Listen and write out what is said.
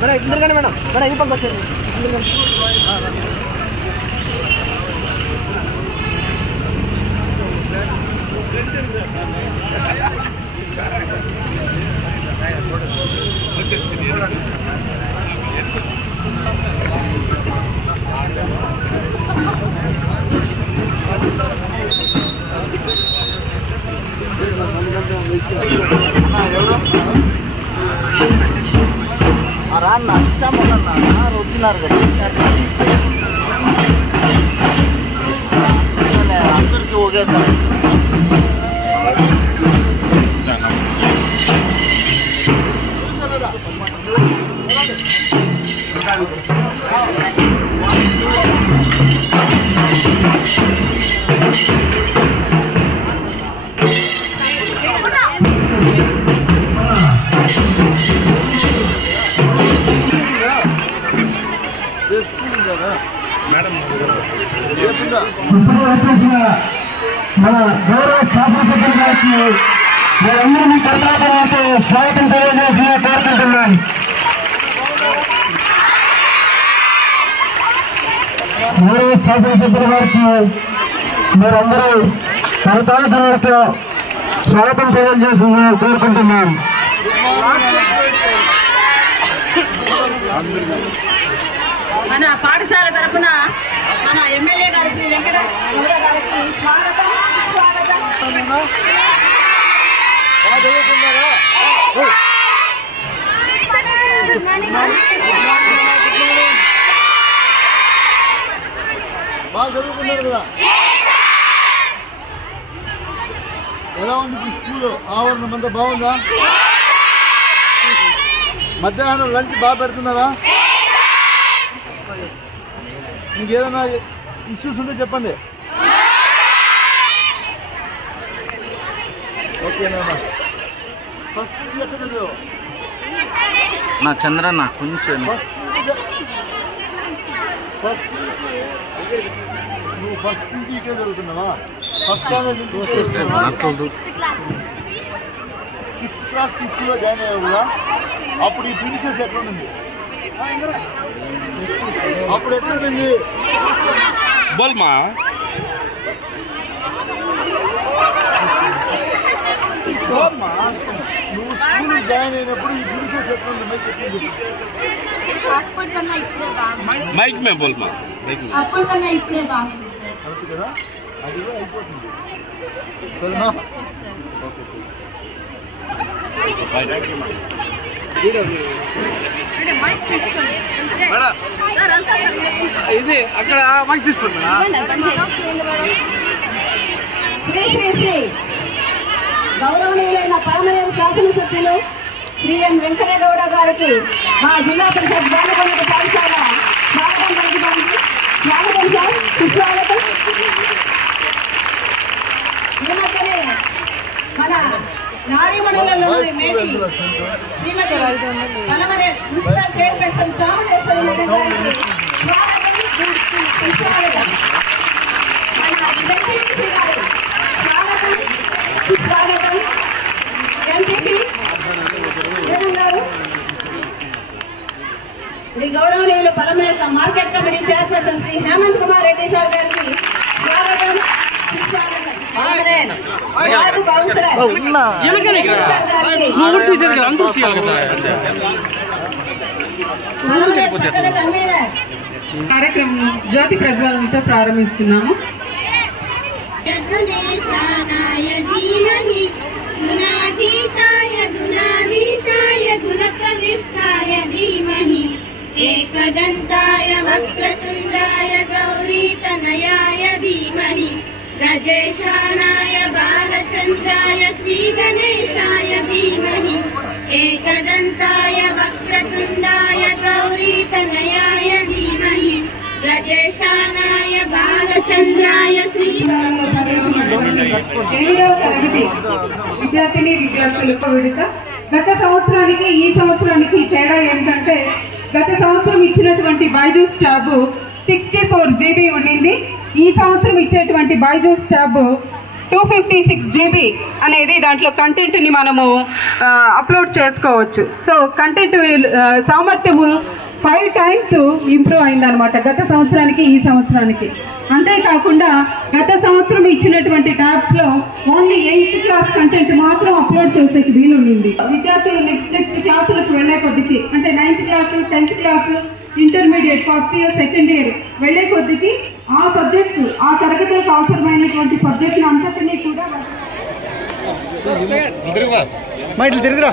Madam ఇందులోనే madam madam ఈ పక్క వచ్చేది రాన్న ఇస్తామన్నా వచ్చినారు కదా అందరికీ ఒకేసారి మన గౌరవ శాసనసభ్యుల గారికి మీరందరినీ కర్ణాటకతో స్వాగతం తెలియజేసి కోరుకుంటున్నాను. గౌరవ శాసనసభ్యుల గారికి మీరందరూ కర్ణాటకతో స్వాగతం తెలియజేసి కోరుకుంటున్నాను. మన పాఠశాల తరఫున మన ఎమ్మెల్యే గారు శ్రీ వెంకట గారికి స్వాగతం స్వాగతం. బాగా చదువుకున్నారు కదా? ఎలా ఉంది స్కూల్ ఆవరణం అంతా బాగుందా? మధ్యాహ్నం లంచ్ బాగా పెడుతున్నారా? ఇంకేదైనా ఇష్యూస్ ఉంటే చెప్పండి. ఓకేనా? ఫస్ట్ ఎక్కడ చదివావు? నా చంద్రన్న కొంచెం నువ్వు ఫస్ట్ నుంచి ఇక్కడ చదువుతున్నావా? ఫస్ట్ స్టాండర్డ్ నుంచి 6th క్లాస్కి స్కూల్లో జాయిన్ అయ్యావు కదా? అప్పుడు ఈ ప్రిన్సెస్ ఎట్లా ఉంది? అప్పుడు ఎట్లుంది? బోల్మా నువ్వు స్కూల్ జాయిన్ అయినప్పుడు ఈ ప్రిన్సెస్ ఎట్లుంది? చెప్పింది మైక్ మే బోల్మా కరెక్ట్ కదా? అది కూడా అయిపోతుంది. సరేనా? ఇది అక్కడ మైక్ తీసుకుంటున్నా. శ్రీ శ్రీ శ్రీ గౌరవనీయులైన పార్లమెంట్ శాసనసభ్యులు శ్రీ ఎన్ వెంకటగౌడ గారికి మా జిల్లా పరిషత్ బాలబడి పాఠశాల స్వాగతం పలుకుతుంది. స్వాగతం సార్, సుస్వాగతం. ఈ మధ్యనే మన నారీమణులలోని మేటి శ్రీమతి పలమనే మున్సిపల్ చైర్పర్సన్ చామరేశ్వరి మేడం గారికి స్వాగతం సుస్వాగతం. మన ఎంపీపీ గారు స్వాగతం సుస్వాగతం. ఎంపీపీ మేడం గారు శ్రీ గౌరవనీయులు పలమనేట్ల market committee chairperson Shri Hemant Kumar Reddy sir గారికి స్వాగతం సుస్వాగతం. కార్యక్రమం జ్యోతి ప్రజ్వలనతో ప్రారంభిస్తున్నాము. एकदन्ताय वक्रतुण्डाय गौरीतनयाय धीमहि गजेशानाय बालचन्द्राय श्रीगणेशाय धीमहि एकदन्ताय वक्रतुण्डाय गौरीतनयाय धीमहि गजेशानाय बालचन्द्राय श्री. 8వ తరగతి విద్యార్థిని విద్యార్థులకు విడత. గత సంవత్సరానికి ఈ సంవత్సరానికి తేడా ఏంటంటే గత సంవత్సరం ఇచ్చినటువంటి బైజూస్ ట్యాబ్ 64 GB ఉండింది. ఈ సంవత్సరం ఇచ్చేటువంటి బైజూస్ ట్యాబ్ 256 GB అనేది దాంట్లో కంటెంట్ని మనము అప్లోడ్ చేసుకోవచ్చు. సో కంటెంట్ సామర్థ్యము 5 times ఇంప్రూవ్ అయిందనమాట గత సంవత్సరానికి ఈ సంవత్సరానికి. అంతేకాకుండా గత సంవత్సరం ఇచ్చినటువంటి ట్యాబ్స్లో ఓన్లీ 8th క్లాస్ కంటెంట్ మాత్రం అప్లోడ్ చేసేకి వీలుండింది. విద్యార్థులు నెక్స్ట్ క్లాసులకు వెళ్ళే కొద్దికి అంటే 9th class 10th class intermediate first year second year వెళ్ళే కొద్దికి ఆ సబ్జెక్ట్స్ ఆ తరగతులకు అవసరమైనటువంటి సబ్జెక్టులు అంతటినీ కూడా తిరుగురా